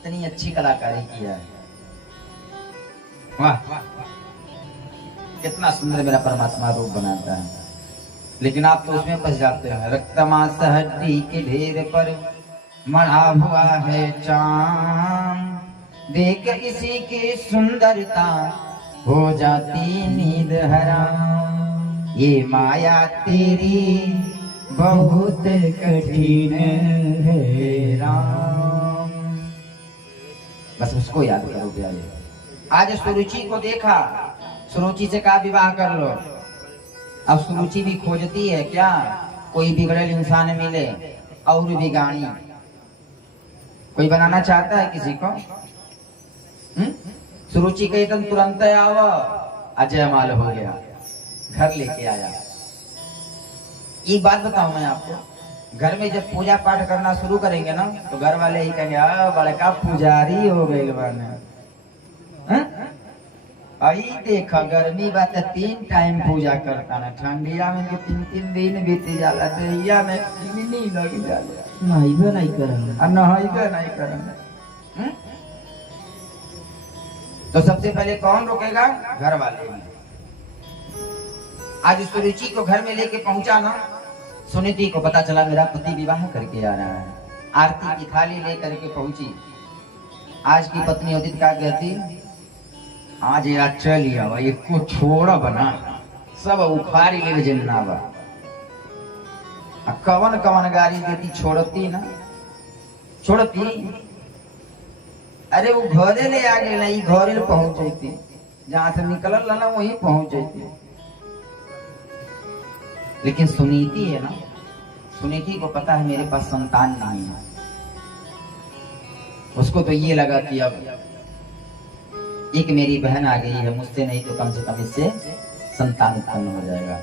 इतनी अच्छी कलाकारी किया है। वाह, कितना सुंदर मेरा परमात्मा रूप बनाता है। लेकिन आप तो उसमें फंस जाते हैं। रक्तमांस हड्डी के ढेर पर मढ़ा हुआ है चांद, देख इसी की सुंदरता हो जाती नींद हराम। ये माया तेरी बहुत कठिन है राम। बस उसको याद करो प्यारे। आज सुरुचि को देखा, सुरुचि से कहा विवाह कर लो। अब सुरुचि भी खोजती है क्या कोई बिगड़ेल इंसान मिले और बिगाड़ी। कोई बनाना चाहता है किसी को? सुरुचि के एकदम तुरंत आवा अजय माल हो गया, घर लेके आया। एक बात बताऊं मैं आपको, घर में जब पूजा पाठ करना शुरू करेंगे ना तो घर वाले ही कहेंगे बड़का पुजारी हो गए बने। आई देखा गर्मी बात 3 टाइम पूजा करता ना, ठंडिया में 3 दिन बीत जाला, दहिया में नहीं लग जाला, नहाइबे नहीं करना, नहाइबे नहीं करना। तो सबसे पहले कौन रोकेगा? घर वाले। आज सुरुचि को घर में लेके पहुंचा ना, सुनीति को पता चला मेरा पति विवाह करके आ रहा है। आरती की थाली लेकर के पहुंची। आज की पत्नी होती क्या कहती? आज यार चलिए एक को छोड़ा बना सब उखाड़ी ले जिन्ना बा। कवन कवन गाड़ी देती छोड़ती ना, छोड़ती। अरे वो घरे ले आ गए नहीं, घरे पहुंच जाती, जहां से निकल ना वहीं पहुंच जाती। लेकिन सुनीति है ना, सुनीति को पता है मेरे पास संतान नहीं है। उसको तो ये लगा कि अब एक मेरी बहन आ गई है, मुझसे नहीं तो कम से कम इससे संतान उत्पन्न हो जाएगा।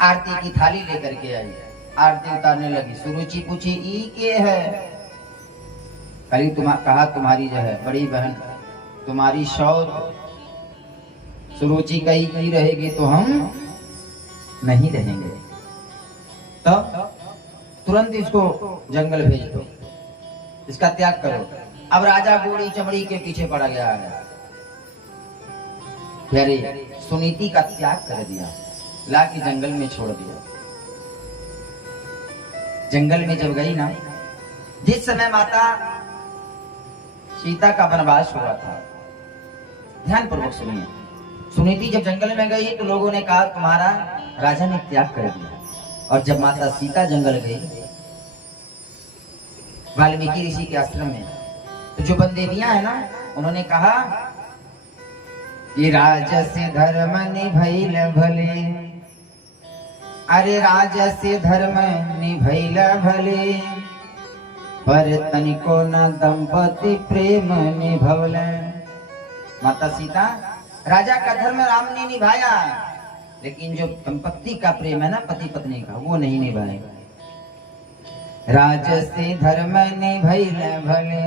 आरती की थाली लेकर के आई, आरती उतारने लगी। सुरुचि पूछी ई के है? कल कहा तुम्हारी जो है बड़ी बहन, तुम्हारी शौत। सुरुचि कही कही रहेगी तो हम नहीं रहेंगे। तब तुरंत इसको जंगल भेज दो, इसका त्याग करो। अब राजा गोरी चमड़ी के पीछे पड़ा गया है। प्यारे सुनीति का त्याग कर दिया, ला के जंगल में छोड़ दिया। जंगल में जब गई ना, जिस समय माता सीता का वनवास हुआ था, ध्यान पूर्वक सुनिए। सुनीति जब जंगल में गई तो लोगों ने कहा तुम्हारा राजा ने त्याग कर दिया। और जब माता सीता जंगल गई वाल्मीकि ऋषि के आश्रम में, तो जो बनदेवियां है ना, उन्होंने कहा कि राज से धर्म निभैल भले, अरे राज से धर्म निभैल भले, पर तनिको न दंपति प्रेम निभवल। माता सीता, राजा का धर्म राम ने निभाया, लेकिन जो दंपति का प्रेम है ना पति पत्नी का, वो नहीं निभाएगा। राज से धर्म निभैल भले,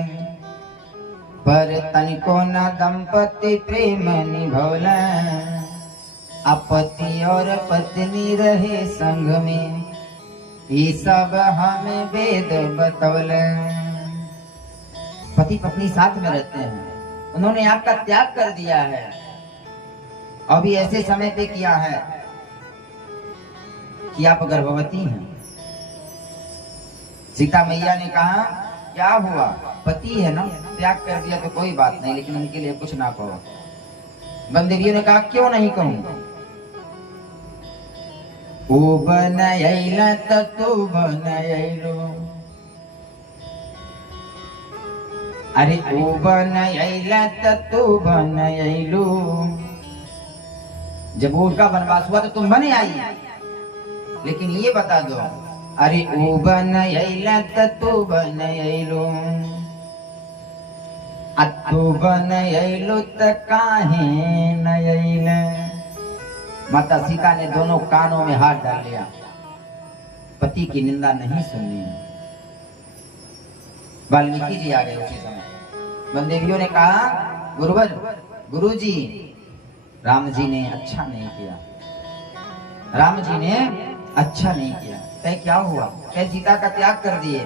पर तनिको न दंपति प्रेम निभवल। पति और पत्नी रहे संग में, ये सब हमें वेद बतौल। पति पत्नी साथ में रहते हैं, उन्होंने आपका त्याग कर दिया है। अभी ऐसे समय पे किया है कि आप गर्भवती हैं। सीता मैया ने कहा क्या हुआ, पति है ना, त्याग कर दिया तो कोई बात नहीं, लेकिन उनके लिए कुछ ना कहो। बंदेवियों ने कहा क्यों नहीं कहूं? ओ बनैला तू बनैलो, अरे ओ बनैला तू बनैलो। जब उनका वनवास हुआ तो तुम बने आई, लेकिन ये बता दो, अरे ओ बनैला तू बनैलो, तू बनैलो त काहे नैला। माता सीता ने दोनों कानों में हाथ डाल लिया, पति की निंदा नहीं सुननी है। वाल्मीकि जी आ गए उसी समय। बंदेवियों ने कहा गुरुवर, गुरुजी, राम जी ने अच्छा नहीं किया, राम जी ने अच्छा नहीं किया। कह क्या हुआ? कह सीता का त्याग कर दिए।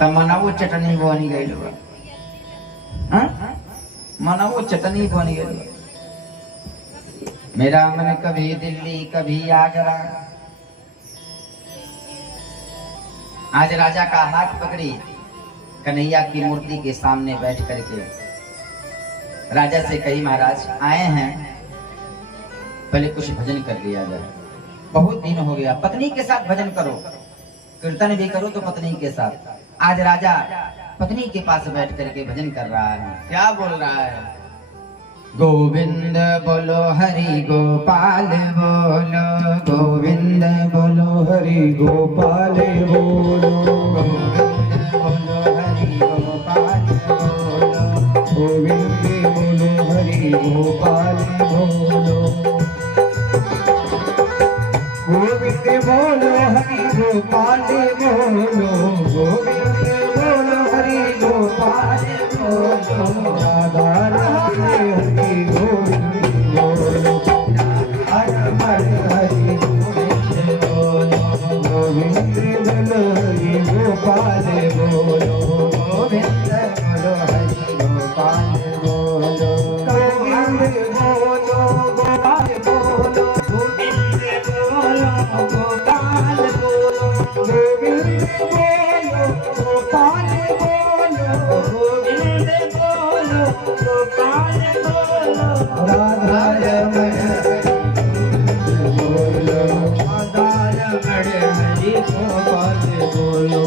तब मनावो चटनी बनी गई, मनावो चटनी बनी गई। मेरा मन कभी दिल्ली कभी आगरा। आज राजा का हाथ पकड़ी कन्हैया की मूर्ति के सामने बैठ करके राजा से कही, महाराज आए हैं, पहले कुछ भजन कर लिया जाए, बहुत दिन हो गया। पत्नी के साथ भजन करो, कीर्तन भी करो तो पत्नी के साथ। आज राजा पत्नी के पास बैठ करके भजन कर रहा है। क्या बोल रहा है? गोविंद बोलो हरि गोपाल बोलो, गोविंद बोलो हरि गोपाल बोलो, गोविंद बोलो हरि गोपाल बोलो, गोविंद बोलो हरि गोपाल बोलो, गोविंद बोलो हरि गोपाल बोलो, गोविंद बोलो हरि गोपाल बोलो, राधा राधे हरि गोविंद बोलो, राधा हरि गोविंद बोलो, गोविंद बोलो हरि गोपाल बोलो, गोविंद बोलो हरि गोपाल बोलो, गोविंद बोलो गोपाल बोलो, गोविंद बोलो गोपाल बोलो, गोविंद बोलो गोपाल बोलो, गोविंद बोलो गोपाल बोलो, राधा रमण बोलो, राधा रमण हरि गोपाल बोलो,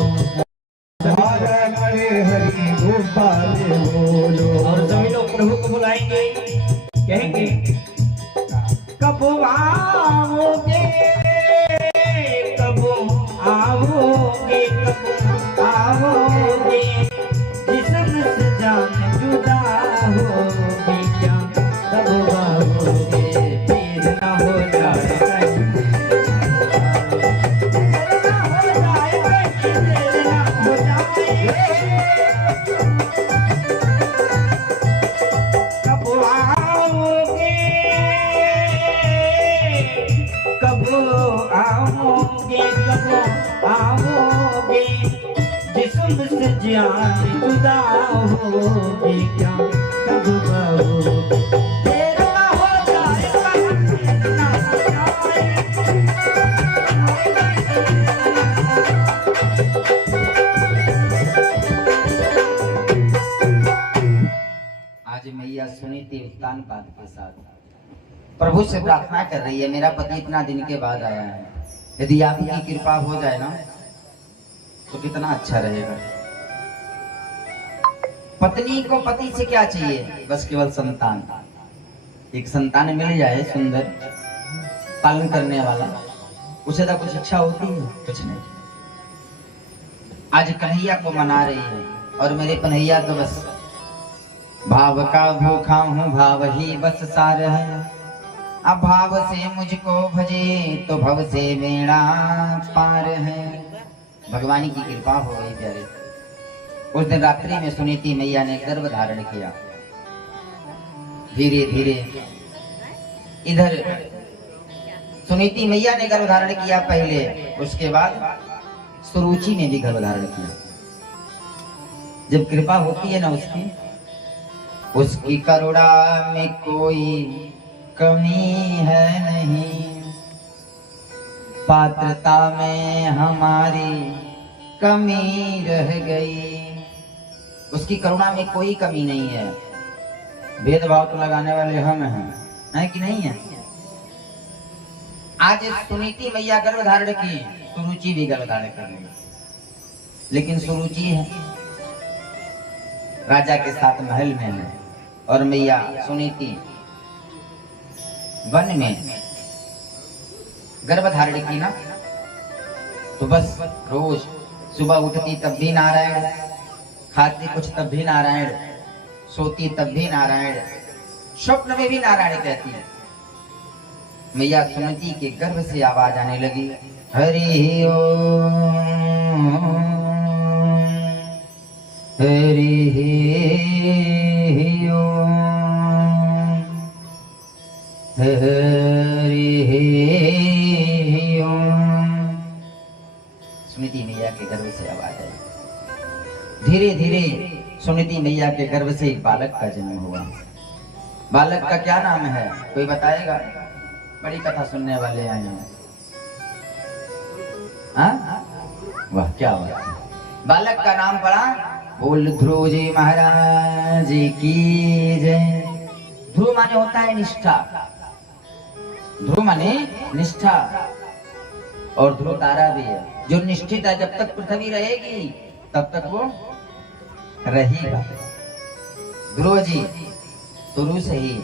राधा रमण हरि गोपाल बोलो। और सभी लोग प्रभु को बुलाएंगे, कहेंगे कब आओगे, कब आओगे, कब आओगे, जिस्म से जान जुदा होगी क्या, कब आओगे, फिर ना हो जाएगा, फिर ना हो जाएगा, फिर ना हो जाएगा, कब आओगे, कब आओगे, कब आओगे, जिस्म से जान जुदा होगी क्या, कब आओगे, फिर ना हो जाएगा, फिर ना हो जाएगा। आज मैया सुनीति उत्तान पाद के साथ प्रभु से प्रार्थना कर रही है, मेरा पति इतना दिन के बाद आया है, यदि आपकी कृपा हो जाए ना तो कितना अच्छा रहेगा। पत्नी को पति से क्या चाहिए? बस केवल संतान, एक संतान मिल जाए सुंदर, पालन करने वाला, उसे तो कुछ इच्छा होती है? कुछ नहीं। आज कन्हैया को मना रही है, और मेरे कन्हैया तो बस भाव का भूखा हूँ, भाव ही बस सार है, अब भाव से मुझको भजे तो भव से बेड़ा पार है। भगवान की कृपा हो गई प्यारे। उस दिन रात्रि में सुनीति मैया ने गर्भ धारण किया। धीरे धीरे इधर सुनीति मैया ने गर्भ धारण किया पहले, उसके बाद सुरुचि ने भी गर्भ धारण किया। जब कृपा होती है ना उसकी करुणा में कोई कमी है नहीं, पात्रता में हमारी कमी रह गई। उसकी करुणा में कोई कमी नहीं है। भेदभाव तो लगाने वाले हम हैं कि नहीं है? आज सुनीति मैया गर्भ धारण की, सुरुचि भी गर्भ धारण कर रही, लेकिन सुरुचि है राजा के साथ महल में है, और मैया सुनीति वन में गर्भ धारण की ना, तो बस रोज सुबह उठती तब भी नारायण, खाती कुछ तब भी नारायण, सोती तब भी नारायण, स्वप्न में भी नारायण कहती है। मैया सुनीति के गर्भ से आवाज आने लगी, हरि ओम हरि ओम हरि ओम। सुनीति मैया के गर्भ से आवाज आई। धीरे धीरे सुनीति मैया के गर्भ से एक बालक का जन्म हुआ। बालक का क्या नाम है, कोई बताएगा? बड़ी कथा सुनने वाले आए हैं। वाह क्या बात। बालक का नाम पड़ा, बोल ध्रुव जी महाराज की जय। ध्रुव माने होता है निष्ठा, ध्रुव माने निष्ठा, और ध्रुव तारा भी है जो निष्ठित है। जब तक पृथ्वी रहेगी तब तक वो रहेगा। ध्रुव जी शुरू से ही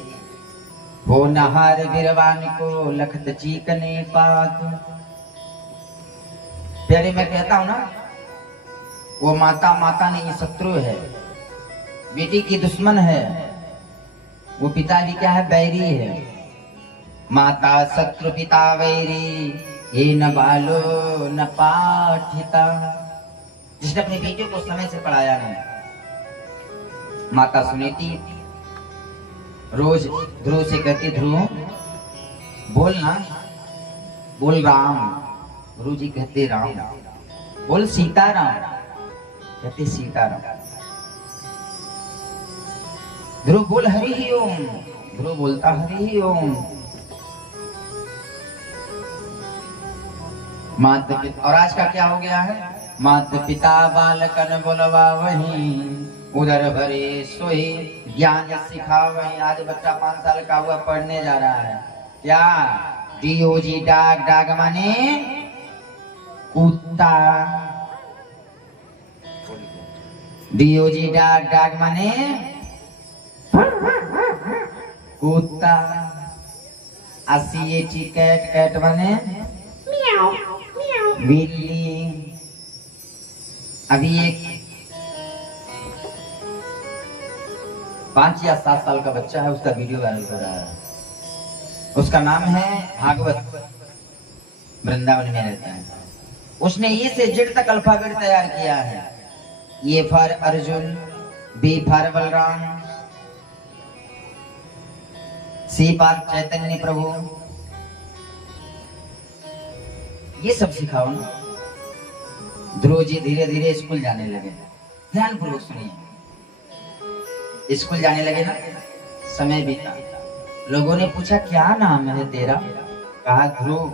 हो नहार वीरवान को लखत चीकने पात। प्यारे मैं कहता हूं ना, वो माता माता नहीं शत्रु है, बेटी की दुश्मन है, वो पिता भी क्या है, बैरी है। माता शत्रु पिता वैरी, ये न बालो न पाठिता। जिसने अपनी बेटी को समय से पढ़ाया नहीं। माता सुनीति रोज ध्रुव से कहती, ध्रुव बोलना, बोल राम। ध्रुव जी कहते राम। बोल सीताराम, कहते सीताराम। ध्रुव बोल हरि ओम, ध्रुव बोलता हरि ओम। माता पिता, और आज का क्या हो गया है, माता पिता बालकन बोलवा वहीं, उधर भरे सोई ज्ञान सिखा वहीं। आज बच्चा 5 साल का हुआ, पढ़ने जा रहा है। क्या डीओजी डाग, डाग माने कुत्ता, डीओजी डाग, डाग माने कुत्ता। आसीएटी कैट, कैट माने बिल्ली। अभी एक 5 या 7 साल का बच्चा है, उसका वीडियो वायरल हो रहा है। उसका नाम है भागवत, वृंदावन में रहता है। उसने ए से जेड तक अल्फाबेट तैयार किया है। A for Arjun, B for Balram, C for Chaitanya Prabhu. ये सब सिखाओ ना। ध्रुव जी धीरे धीरे स्कूल जाने लगे। ध्यानपूर्वक सुनिए। स्कूल जाने लगे ना, समय बीता। लोगों ने पूछा क्या नाम है तेरा, कहा ध्रुव।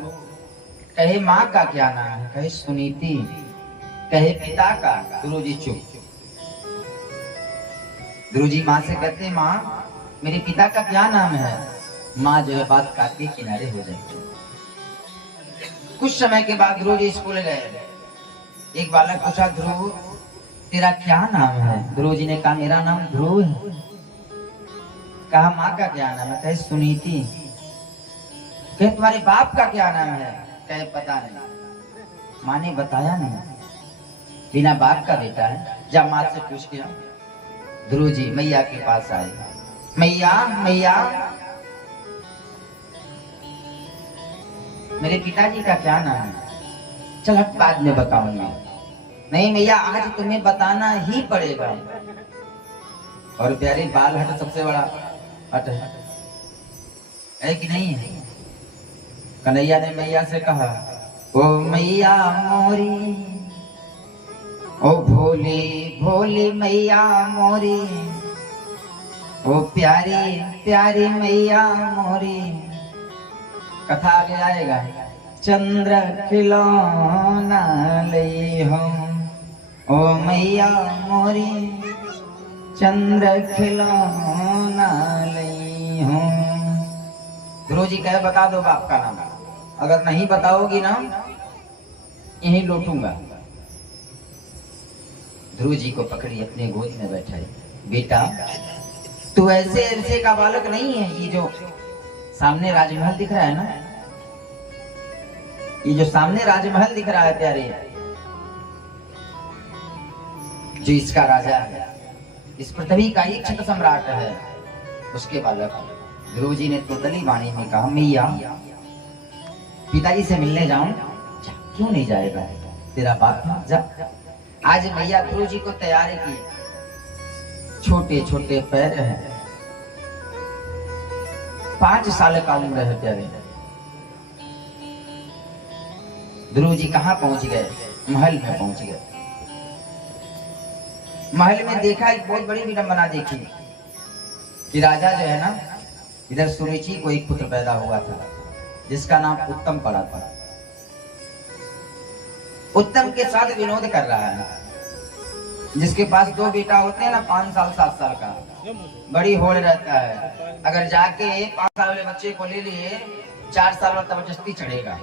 कहे माँ का क्या नाम है, कहे सुनीति। कहे पिता का, ध्रुव जी चुप। ध्रुव जी माँ से कहते, माँ मेरे पिता का क्या नाम है। माँ जो है बात काट के किनारे हो जाती। कुछ समय के बाद ध्रुव जी स्कूल गए। एक बालक पूछा, ध्रुव तेरा क्या नाम है। ध्रुव जी ने कहा मेरा नाम ध्रुव है। कहा माँ का क्या नाम है, कहे सुनीति। कहे तुम्हारे बाप का क्या नाम है, कहे पता नहीं, माँ ने बताया नहीं। बिना बाप का बेटा है, जा माँ से पूछ के। ध्रुव जी मैया के पास आए। मैया मैया मेरे पिताजी का क्या नाम है। चल हट, बाद में बताऊंगा। नहीं मैया आज तुम्हें बताना ही पड़ेगा। और प्यारे बाल हट सबसे बड़ा हट है कि नहीं है। कन्हैया ने मैया से कहा, ओ मैया मोरी, ओ भोली भोली मैया मोरी, ओ प्यारी प्यारी मैया मोरी। कथा आगे आएगा। चंद्र खिलौना लई हम, ओ मैया मोरी, चंद्र खिलौना लई हम। ध्रुव जी कहे बता दो बाप का नाम, अगर नहीं बताओगी ना यहीं लौटूंगा। ध्रुव जी को पकड़ी, अपने गोद में बैठाई। बेटा तू ऐसे ऐसे का बालक नहीं है। ये जो सामने राजमहल दिख रहा है ना, ये जो सामने राजमहल दिख रहा है प्यारे, जो इसका राजा है, इस पृथ्वी का एक छत्र सम्राट है, उसके बालक। ध्रुव जी ने तोतली वाणी में कहा, मैया पिताजी से मिलने जाऊं। क्यों नहीं जाएगा, तेरा बाप जा। आज मैया ध्रुव जी को तैयार की। छोटे छोटे पैर हैं, 5 साल का उम्र है प्यारे। ध्रुव जी कहाँ पहुंच गए, महल में पहुंच गए। महल में देखा एक बहुत बड़ी विडंबना देखी कि राजा जो है ना, इधर सुरुचि को एक पुत्र पैदा हुआ था जिसका नाम उत्तम पड़ा था। उत्तम के साथ विनोद कर रहा है। जिसके पास दो बेटा होते हैं ना, 5 साल 7 साल का, बड़ी होड़ रहता है। अगर जाके 5 साल वाले बच्चे को ले लिए, 4 साल में जबरदस्ती चढ़ेगा।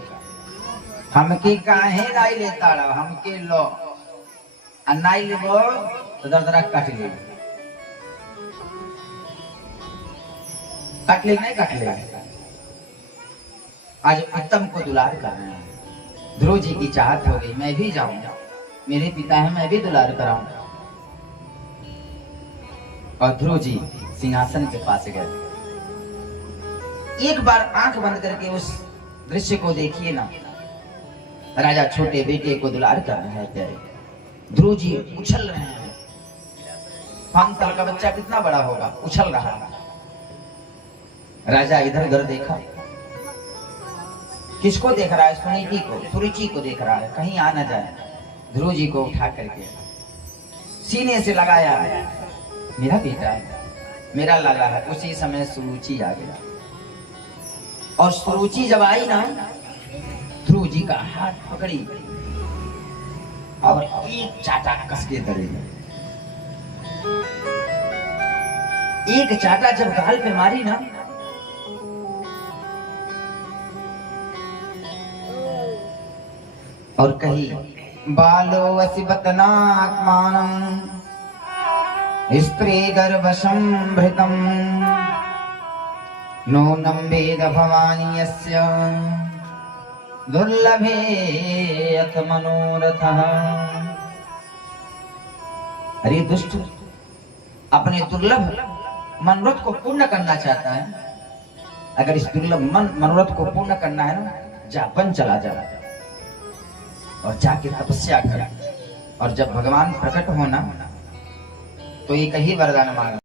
हमके काहे नाई लेता रहा, हमके लो नाई लेबो तो दरदरा काट ले, काट ले नहीं काट ले। आज उत्तम को दुलार कर रहे हैं। ध्रुव जी की चाहत हो गई, मैं भी जाऊंगा, मेरे पिता है, मैं भी दुलार कराऊंगा। और ध्रुव जी सिंहासन के पास गए। एक बार आंख बंद करके उस दृश्य को देखिए ना, राजा छोटे बेटे को दुलार कर रहे हैं प्यारे। ध्रुव जी उछल रहे हैं। 5 साल का बच्चा कितना बड़ा होगा, उछल रहा है। राजा इधर उधर देखा, किसको देख रहा है? सुनीति को, सुरुचि को देख रहा है, कहीं आ न जाए। ध्रुव जी को उठा करके सीने से लगाया, मेरा बेटा, मेरा लाला है। उसी समय सुरुचि आ गया। और सुरुचि जब आई ना, ध्रुव जी का हाथ पकड़ी और एक चाटा कस के दे। एक चाटा जब गाल पे मारी ना, और कही, बालो वसिबतनात्मानं स्त्री गर्भसंभृतं नूनं वेद भवानी यस्य दुर्लभे अथ मनोरथः। अरे दुष्ट, अपने दुर्लभ मनोरथ को पूर्ण करना चाहता है। अगर इस दुर्लभ मनोरथ को पूर्ण करना है ना, जा वन चला जा और जाके तपस्या कर। और जब भगवान प्रकट होना तो एक ही वरदान मांगा,